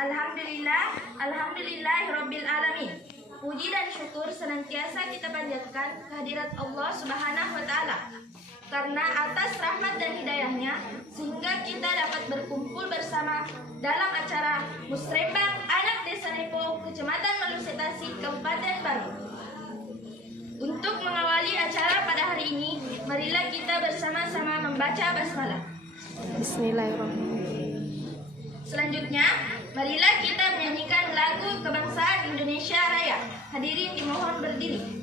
Alhamdulillahirabbil alamin. Puji dan syukur senantiasa kita panjatkan kehadirat Allah Subhanahu wa taala. Karena atas rahmat dan hidayahnya sehingga kita dapat berkumpul bersama dalam acara Musrembang Anak Desa Nepo, Kecamatan Malusetasi, Kabupaten Baro. Untuk mengawali acara pada hari ini, marilah kita bersama-sama membaca basmalah. Bismillahirrahmanirrahim. Selanjutnya, marilah kita menyanyikan lagu kebangsaan Indonesia Raya. Hadirin dimohon berdiri.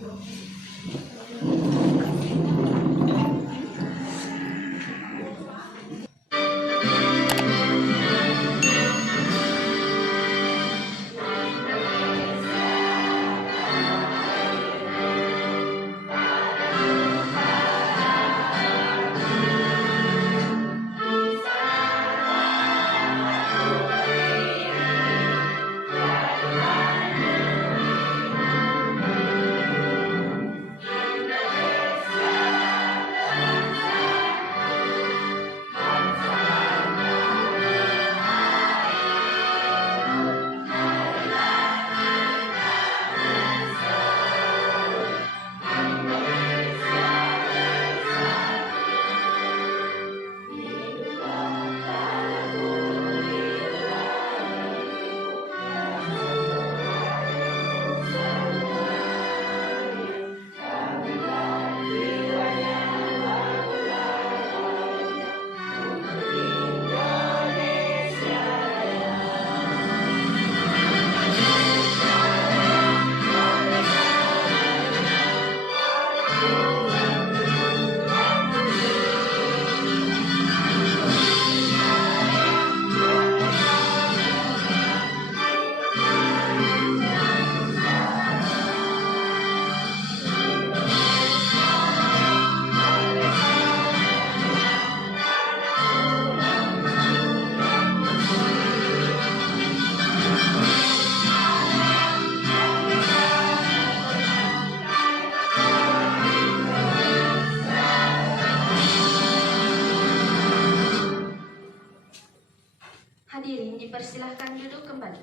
Hadirin dipersilahkan duduk kembali.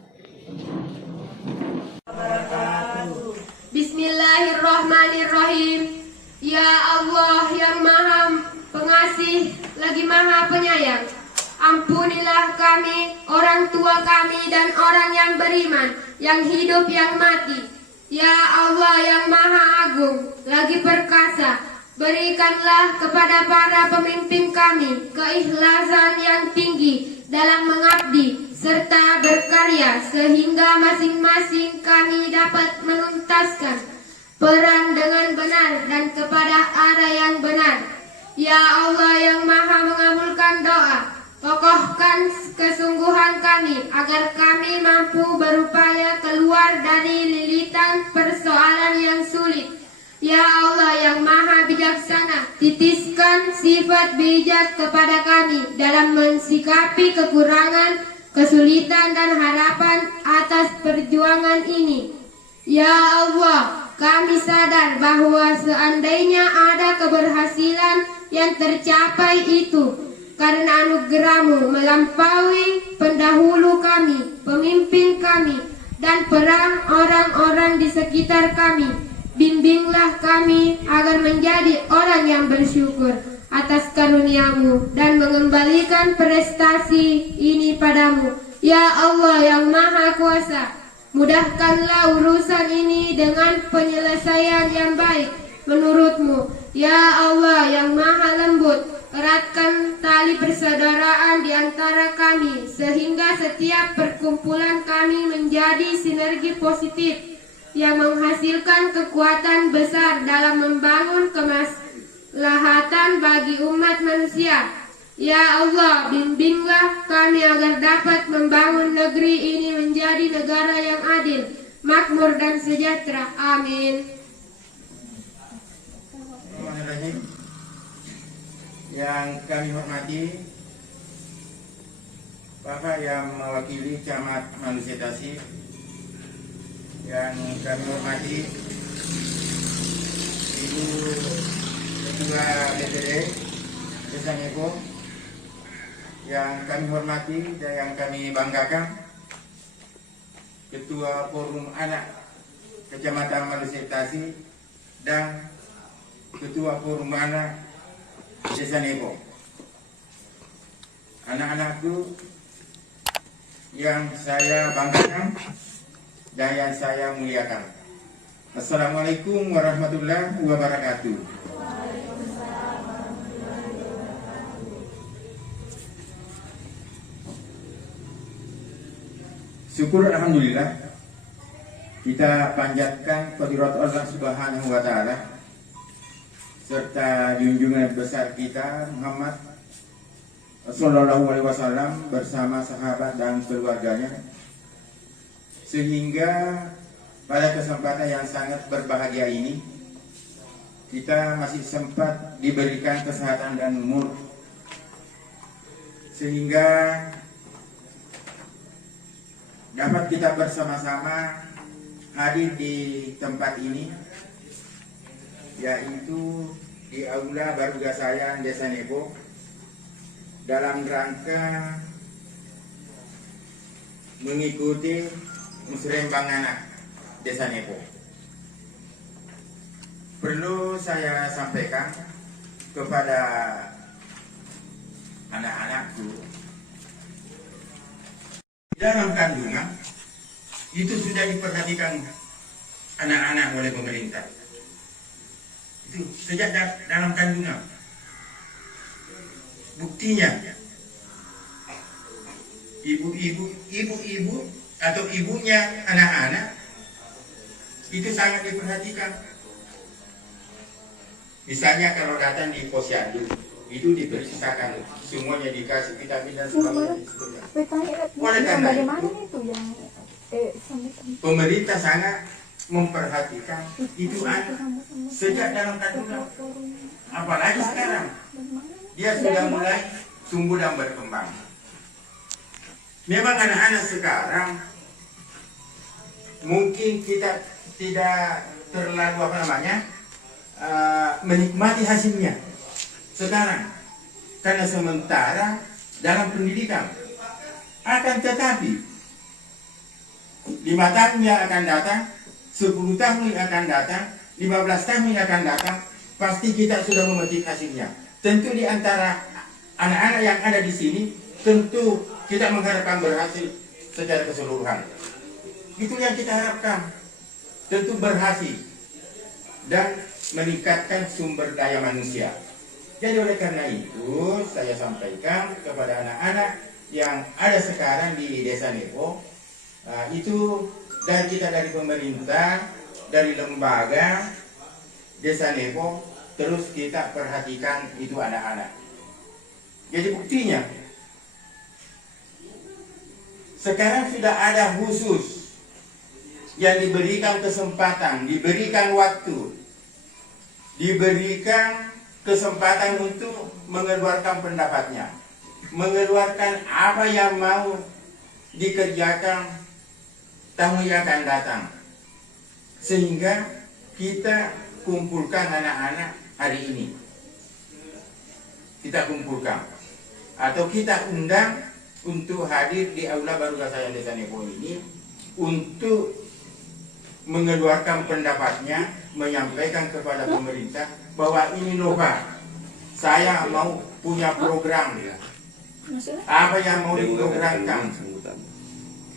Bismillahirrahmanirrahim. Ya Allah yang maha pengasih lagi maha penyayang, ampunilah kami, orang tua kami dan orang yang beriman, yang hidup yang mati. Ya Allah yang maha agung lagi perkasa, berikanlah kepada para pemimpin kami keikhlasan yang tinggi dalam mengabdi serta berkarya sehingga masing-masing kami dapat menuntaskan peran dengan benar dan kepada arah yang benar. Ya Allah yang maha mengabulkan doa, kokohkan kesungguhan kami agar kami mampu berupaya keluar dari lilitan persoalan yang sulit. Ya Allah yang maha bijaksana, titiskan sifat bijak kepada kami dalam mensikapi kekurangan, kesulitan dan harapan atas perjuangan ini. Ya Allah, kami sadar bahwa seandainya ada keberhasilan yang tercapai itu karena anugerah-Mu melampaui pendahulu kami, pemimpin kami, dan peran orang-orang di sekitar kami. Bimbinglah kami agar menjadi orang yang bersyukur atas karunia-Mu dan mengembalikan prestasi ini padamu. Ya Allah yang maha kuasa, mudahkanlah urusan ini dengan penyelesaian yang baik menurut-Mu. Ya Allah yang maha lembut, eratkan tali persaudaraan di antara kami sehingga setiap perkumpulan kami menjadi sinergi positif yang menghasilkan kekuatan besar dalam membangun kemaslahatan bagi umat manusia. Ya Allah, bimbinglah kami agar dapat membangun negeri ini menjadi negara yang adil, makmur dan sejahtera. Amin. Yang kami hormati Bapak yang mewakili Camat Malusetasi, yang kami hormati Ibu Ketua DPD Desa Nepo, yang kami hormati dan yang kami banggakan Ketua Forum Anak Kecamatan Malaysia Tasik, dan Ketua Forum Anak Desa Nebo. Anak-anakku yang saya banggakan dan yang saya muliakan. Assalamualaikum warahmatullahi wabarakatuh. Syukur alhamdulillah, kita panjatkan kehadirat Allah Subhanahu wa taala serta junjungan besar kita Muhammad sallallahu alaihi wasallam bersama sahabat dan keluarganya, sehingga pada kesempatan yang sangat berbahagia ini kita masih sempat diberikan kesehatan dan umur, sehingga dapat kita bersama-sama hadir di tempat ini, yaitu di Aula Barugasayan Desa Nebo, dalam rangka mengikuti Musrembang Anak Desa Nebo. Perlu saya sampaikan kepada anak-anakku, dalam kandungan itu sudah diperhatikan anak-anak oleh pemerintah. Itu sejak dalam kandungan. Buktinya, ibu-ibu atau ibunya anak-anak itu sangat diperhatikan. Misalnya kalau datang di posyandu, itu diperiksakan, semuanya dikasih vitamin dan sebagainya. Oleh karena itu, pemerintah sangat memperhatikan itu anak sejak dalam kandungan. Apalagi sekarang dia sudah mulai tumbuh dan berkembang. Memang anak-anak sekarang mungkin kita tidak terlalu menikmati hasilnya sekarang, karena sementara dalam pendidikan. Akan tetapi 5 tahun yang akan datang, 10 tahun yang akan datang, 15 tahun yang akan datang, pasti kita sudah memetik hasilnya. Tentu di antara anak-anak yang ada di sini, tentu kita mengharapkan berhasil secara keseluruhan. Itu yang kita harapkan, tentu berhasil dan meningkatkan sumber daya manusia. Jadi oleh karena itu saya sampaikan kepada anak-anak yang ada sekarang di Desa Nebo, itu dari kita, dari pemerintah, dari lembaga Desa Nebo, terus kita perhatikan itu anak-anak. Jadi buktinya sekarang sudah ada khusus yang diberikan kesempatan, diberikan waktu, diberikan kesempatan untuk mengeluarkan pendapatnya, mengeluarkan apa yang mau dikerjakan tahun yang akan datang, sehingga kita kumpulkan anak-anak hari ini. Kita kumpulkan atau kita undang untuk hadir di Aula Barugasayan Desa Nebo ini untuk mengeluarkan pendapatnya, menyampaikan kepada pemerintah bahwa ini loh Pak, saya mau punya program, apa yang mau diprogramkan,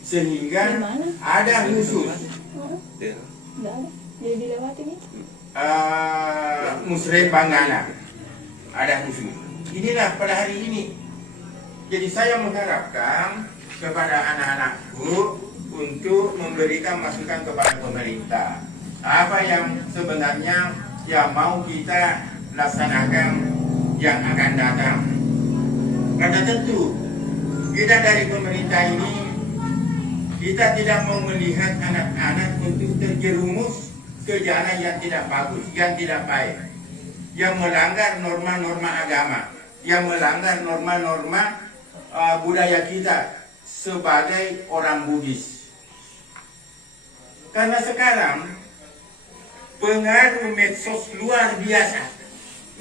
sehingga ada khusus Musrembang Anak, ada khusus. Inilah pada hari ini. Jadi saya mengharapkan kepada anak-anakku untuk memberikan masukan kepada pemerintah, apa yang sebenarnya yang mau kita laksanakan yang akan datang. Karena tentu kita dari pemerintah ini, kita tidak mau melihat anak-anak untuk terjerumus ke jalan yang tidak bagus, yang tidak baik, yang melanggar norma-norma agama, yang melanggar norma-norma budaya kita sebagai orang Buddhis. Karena sekarang pengaruh medsos luar biasa,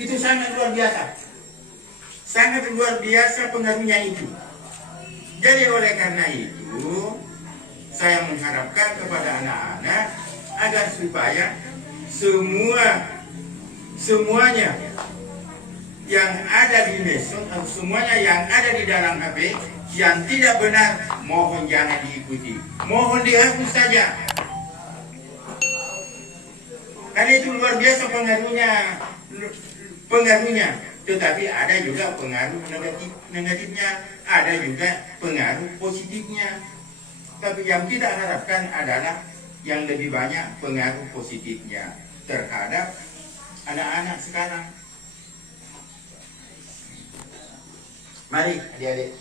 itu sangat luar biasa, sangat luar biasa pengaruhnya itu. Jadi oleh karena itu saya mengharapkan kepada anak-anak agar supaya semuanya yang ada di medsos, semuanya yang ada di dalam HP yang tidak benar, mohon jangan diikuti, mohon dihapus saja. Karena itu luar biasa pengaruhnya. Tetapi ada juga pengaruh negatifnya, ada juga pengaruh positifnya. Tapi yang kita harapkan adalah yang lebih banyak pengaruh positifnya terhadap anak-anak sekarang. Mari adik-adik.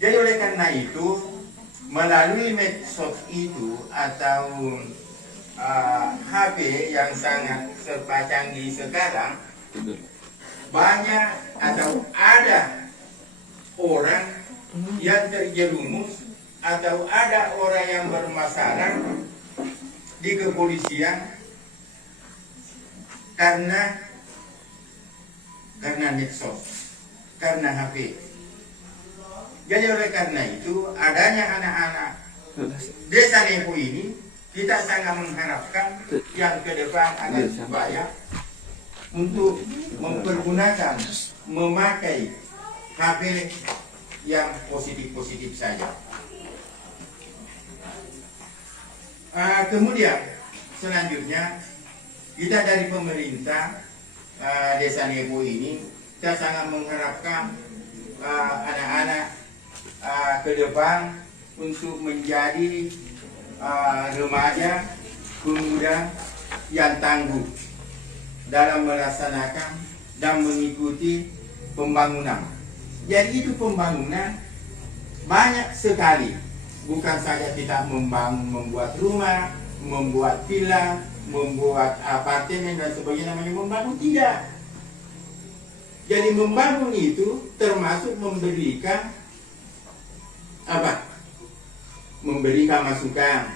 Jadi oleh karena itu, melalui medsos itu atau HP yang sangat serba canggih sekarang, banyak atau ada orang yang terjerumus atau ada orang yang bermasalah di kepolisian karena medsos, karena HP. Jadi oleh karena itu, adanya anak-anak desa Nepo ini, kita sangat mengharapkan yang ke depan agar supaya untuk mempergunakan, memakai HP yang positif-positif saja. Kemudian selanjutnya, kita dari pemerintah desa Nepo ini, kita sangat mengharapkan anak-anak ke depan untuk menjadi remaja, pemuda yang tangguh dalam melaksanakan dan mengikuti pembangunan. Jadi itu pembangunan banyak sekali, bukan saja kita membuat rumah, membuat villa, membuat apartemen dan sebagainya, namanya membangun, tidak. Jadi membangun itu termasuk memberikan apa? Memberikan masukan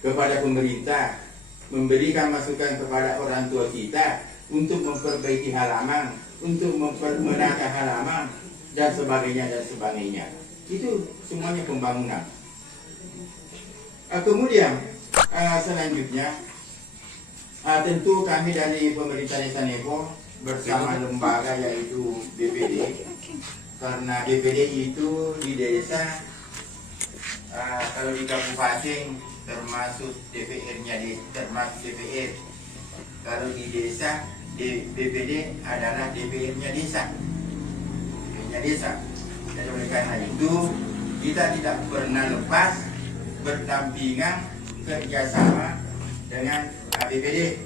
kepada pemerintah, memberikan masukan kepada orang tua kita untuk memperbaiki halaman, untuk menata halaman dan sebagainya. Itu semuanya pembangunan. Kemudian selanjutnya, tentu kami dari pemerintah Desa Nepo bersama lembaga yaitu BPD, karena BPD itu di desa, kalau di kabupaten termasuk DPR-nya, termasuk DPR. Kalau di desa, BPD adalah DPR-nya desa. Jadi oleh karena itu, kita tidak pernah lepas berdampingan kerjasama dengan BPD.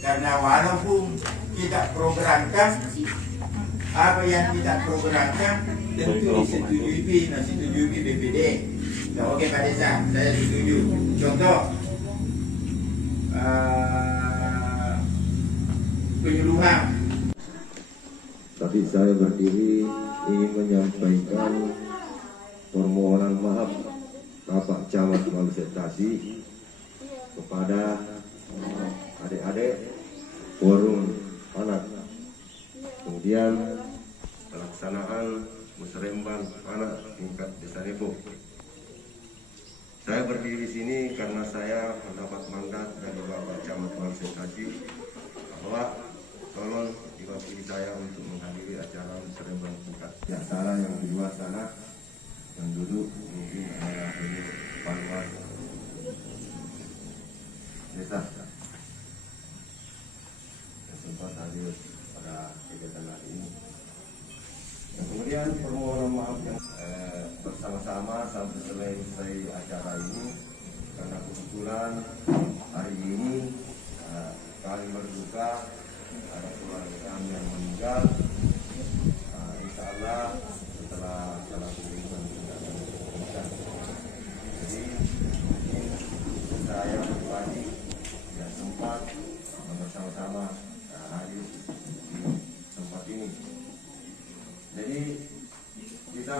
Karena walaupun kita programkan apa yang kita programkan, tentu disetujui BPD. Nah, oke Pak Desa, saya setuju. Contoh penyuluhan. Tapi saya berdiri ingin menyampaikan permohonan maaf Bapak Camat Malusetasi kepada adik-adik forum anak, kemudian pelaksanaan musrembang anak tingkat Desa Nepo. Saya berdiri di sini karena saya mendapat mandat dari Bapak Camat Malusetasi bahwa tolong diwakili saya untuk menghadiri acara musrembang tingkat Jaksara yang di luar sana, yang duduk mungkin adalah ini Panwas Desa yang sempat hadir pada kegiatan hari ini. Dan kemudian permohonan maaf yang bersama-sama sampai selesai acara ini, karena kebetulan hari ini kami berduka ada keluarga kami yang meninggal. Insya Allah setelah salat pembunuhan tidak akan ditemukan. Jadi saya pribadi tidak sempat bersama-sama hadir di tempat ini. Jadi kita.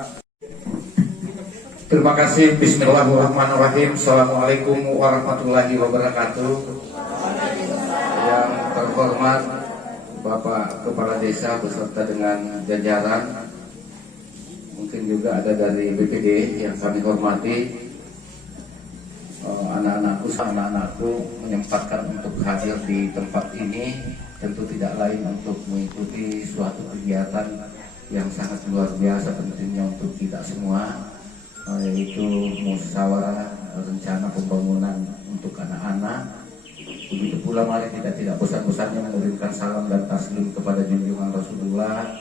Terima kasih. Bismillahirrahmanirrahim. Assalamualaikum warahmatullahi wabarakatuh. Yang terhormat Bapak Kepala Desa beserta dengan jajaran, mungkin juga ada dari BPD yang kami hormati. Anak-anakku menyempatkan untuk hadir di tempat ini tentu tidak lain untuk mengikuti suatu kegiatan yang sangat luar biasa pentingnya untuk kita semua, yaitu musyawarah rencana pembangunan untuk anak-anak. Begitu pula mari kita tidak bosan-bosannya mengirimkan salam dan taslim kepada junjungan Rasulullah,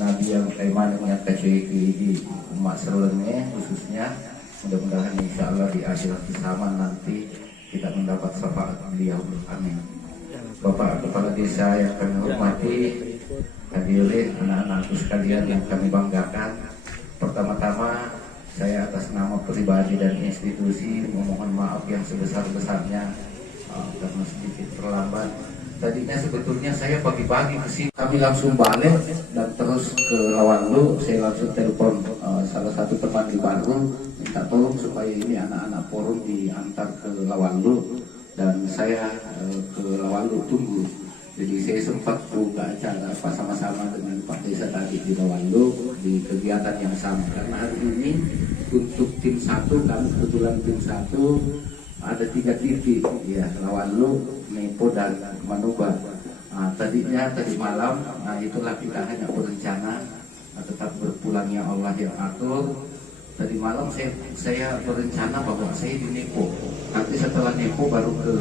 Nabi yang kaiman yang kecil di umat serlengnya khususnya. Mudah-mudahan insya Allah di akhirat zaman nanti kita mendapat syafaat beliau. Amin. Bapak Kepala Desa yang kami hormati, hadirin anak-anakku sekalian yang kami banggakan. Pertama-tama saya atas nama pribadi dan institusi memohon maaf yang sebesar-besarnya karena sedikit terlambat. Tadinya sebetulnya saya pagi-pagi ke sini, kami langsung balik dan terus ke Lawanlu. Saya langsung telepon salah satu teman di Baru, minta tolong supaya ini anak-anak forum diantar ke Lawanlu, dan saya ke Lawanlu tunggu. Jadi saya sempat buka acara sama-sama dengan Pak Desa tadi di Lawanlu di kegiatan yang sama. Karena hari ini untuk tim 1, kami kebetulan tim 1 ada 3 titik, ya, Lawanlu, Nepo dan Manuba. Tadinya tadi malam, itulah kita hanya berencana tetap berpulangnya Allah yang atur. Tadi malam saya berencana bahwa saya di Nepo. Nanti setelah Nepo baru ke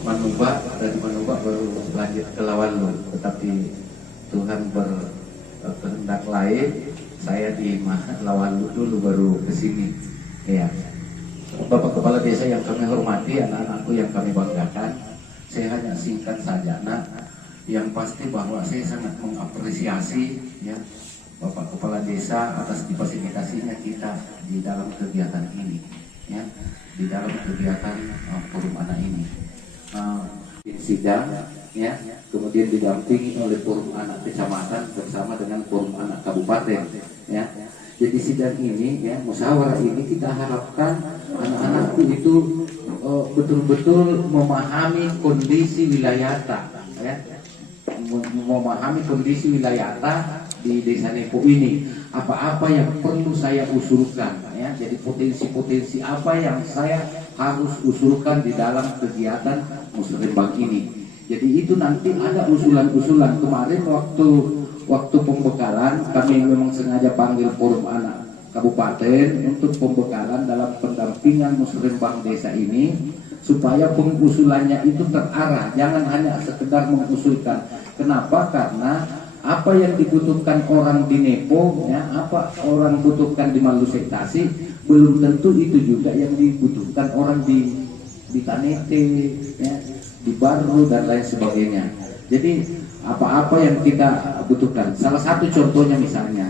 Manuba, dari Manuba baru lanjut ke Lawanlu. Tetapi Tuhan berkehendak lain, saya di Lawanlu dulu baru ke sini. Ya. Bapak Kepala Desa yang kami hormati, anak-anakku yang kami banggakan, saya hanya singkat saja, yang pasti bahwa saya sangat mengapresiasi ya Bapak Kepala Desa atas difasilitasinya kita di dalam kegiatan ini, ya, di dalam kegiatan forum anak ini. Sidang, ya, kemudian didampingi oleh forum anak kecamatan bersama dengan forum anak kabupaten, ya. Jadi sidang ini, ya, musyawarah ini kita harapkan anak-anakku itu betul-betul memahami kondisi wilayata, ya, memahami kondisi wilayata di Desa Nepo ini. Apa-apa yang perlu saya usulkan, ya, jadi potensi-potensi apa yang saya harus usulkan di dalam kegiatan musrembang ini. Jadi itu nanti ada usulan-usulan. Kemarin waktu pembekalan kami memang sengaja panggil forum anak kabupaten untuk pembekalan dalam pendampingan musrembang desa ini supaya pengusulannya itu terarah, jangan hanya sekedar mengusulkan. Kenapa? Karena apa yang dibutuhkan orang di Nepo, ya, apa orang butuhkan di Malusektasi, belum tentu itu juga yang dibutuhkan orang di Tanete, ya, di Baru dan lain sebagainya. Jadi apa-apa yang kita butuhkan. Salah satu contohnya misalnya,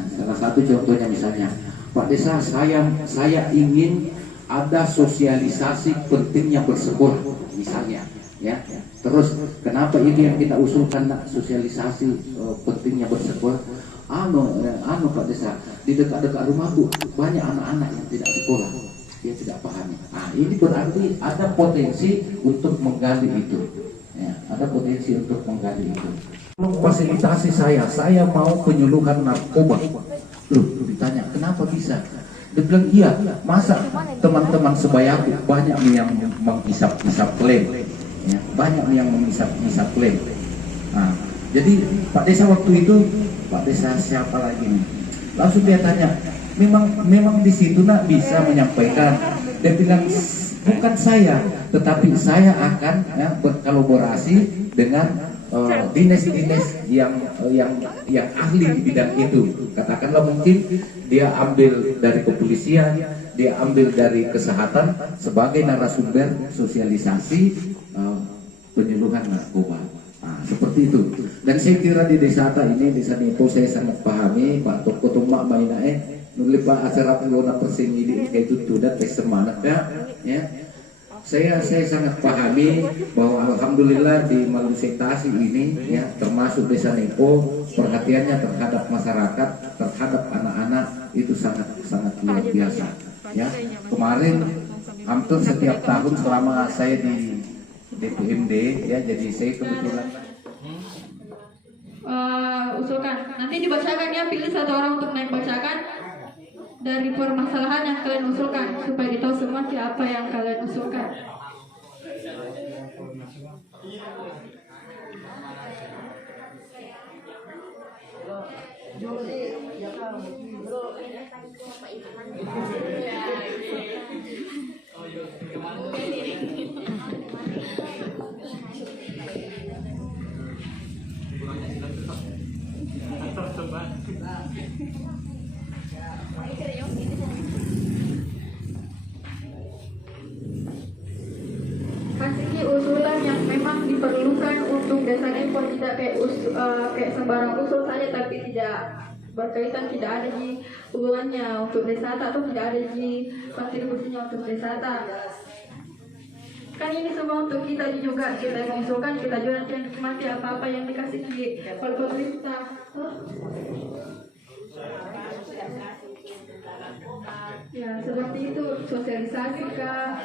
Pak Desa, saya ingin ada sosialisasi pentingnya bersekolah, misalnya, ya. Terus kenapa ini yang kita usulkan, sosialisasi pentingnya bersekolah? Pak Desa, di dekat-dekat rumahku banyak anak-anak yang tidak sekolah, dia tidak pahami. Ini berarti ada potensi untuk menggali itu, ya, ada potensi untuk menggali itu. Fasilitasi saya mau penyuluhan narkoba. Loh, ditanya kenapa bisa? Dia bilang iya, masa teman-teman sebayaku banyak yang menghisap-hisap klaim, ya, banyak yang menghisap-hisap klaim. Jadi Pak Desa waktu itu, Pak Desa siapa lagi nih? Langsung dia tanya, memang di situ nak bisa menyampaikan. Dia bilang bukan saya, tetapi saya akan, ya, berkolaborasi dengan dinas-dinas yang ahli di bidang itu. Katakanlah mungkin dia ambil dari kepolisian, dia ambil dari kesehatan sebagai narasumber sosialisasi penyuluhan narkoba. Seperti itu. Dan saya kira di desa ini, Desa Nepo, saya sangat pahami Pak Toko Tomak Mainae nulis Pak acara pengguna persing ini kayak itu tuh semangat ya. Saya sangat pahami bahwa alhamdulillah di Malusektasi ini, ya, termasuk Desa Nepo, perhatiannya terhadap masyarakat, terhadap anak-anak itu sangat luar biasa. Ya, kemarin hampir setiap tahun selama saya di DPMD, ya, jadi saya kebetulan usulkan nanti dibacakan, ya, pilih satu orang untuk naik bacakan. dari permasalahan yang kalian usulkan supaya ditahu semua siapa yang kalian usulkan. Kasih usulan yang memang diperlukan untuk desa Depok, tidak kayak sembarang usul saja tapi tidak berkaitan, tidak ada di hubungannya untuk desata atau tidak ada di kontribusinya untuk desata. Kan ini semua untuk kita juga, kita yang mengusulkan, kita juga nanti yang nikmati apa-apa yang dikasih oleh pemerintah. Ya seperti itu, sosialisasi kah?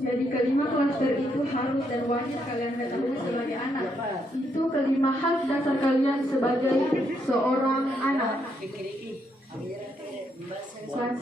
Jadi kelima klaster itu harus dan wajib kalian ketahui sebagai anak. Itu kelima hal dasar kalian sebagai seorang anak. Kelas